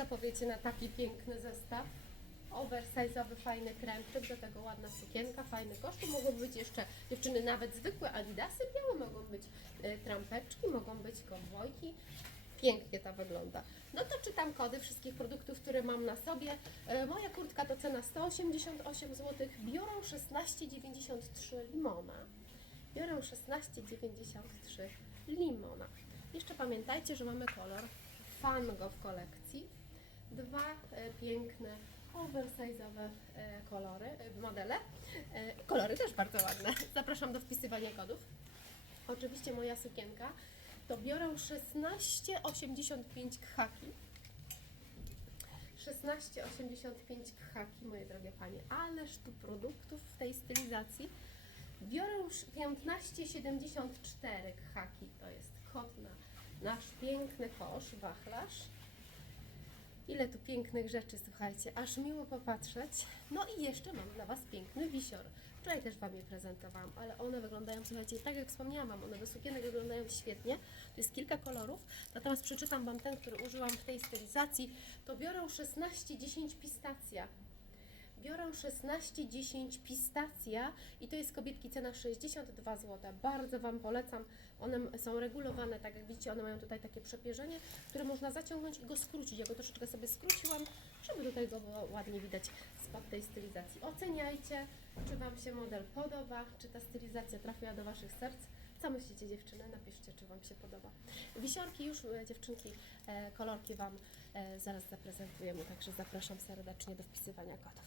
Co powiecie na taki piękny zestaw? Oversize'owy, fajny kremczyk, do tego ładna sukienka, fajny koszul. Mogą być jeszcze dziewczyny nawet zwykłe adidasy białe, mogą być y, trampeczki, mogą być kowbojki. Pięknie to wygląda. No to czytam kody wszystkich produktów, które mam na sobie. E, Moja kurtka to cena 188 zł. Biorą 16,93 limona. Biorą 16,93 limona. Jeszcze pamiętajcie, że mamy kolor Fango w kolekcji. Piękne, oversize'owe e, kolory, e, modele. E, kolory też bardzo ładne. Zapraszam do wpisywania kodów. Oczywiście moja sukienka to biorą 16,85 khaki. 16,85 khaki, moje drogie panie. Ależ tu produktów w tej stylizacji. Biorą sz- 15,74 khaki. To jest kod na nasz piękny kosz, wachlarz. Ile tu pięknych rzeczy, słuchajcie, aż miło popatrzeć. No i jeszcze mam dla Was piękny wisior. Wczoraj też Wam je prezentowałam, ale one wyglądają, słuchajcie, tak jak wspomniałam, one do sukienek wyglądają świetnie. To jest kilka kolorów, natomiast przeczytam Wam ten, który użyłam w tej stylizacji. To biorą 16-10 pistacja. Biorą 16,10 pistacja i to jest kobietki cena 62 zł. Bardzo Wam polecam. One są regulowane, tak jak widzicie, one mają tutaj takie przepierzenie, które można zaciągnąć i go skrócić. Ja go troszeczkę sobie skróciłam, żeby tutaj go było ładnie widać spod tej stylizacji. Oceniajcie, czy Wam się model podoba, czy ta stylizacja trafiła do Waszych serc. Co myślicie dziewczyny? Napiszcie, czy Wam się podoba. Wisiorki już, e, dziewczynki, e, kolorki Wam e, zaraz zaprezentujemy, także zapraszam serdecznie do wpisywania kodów.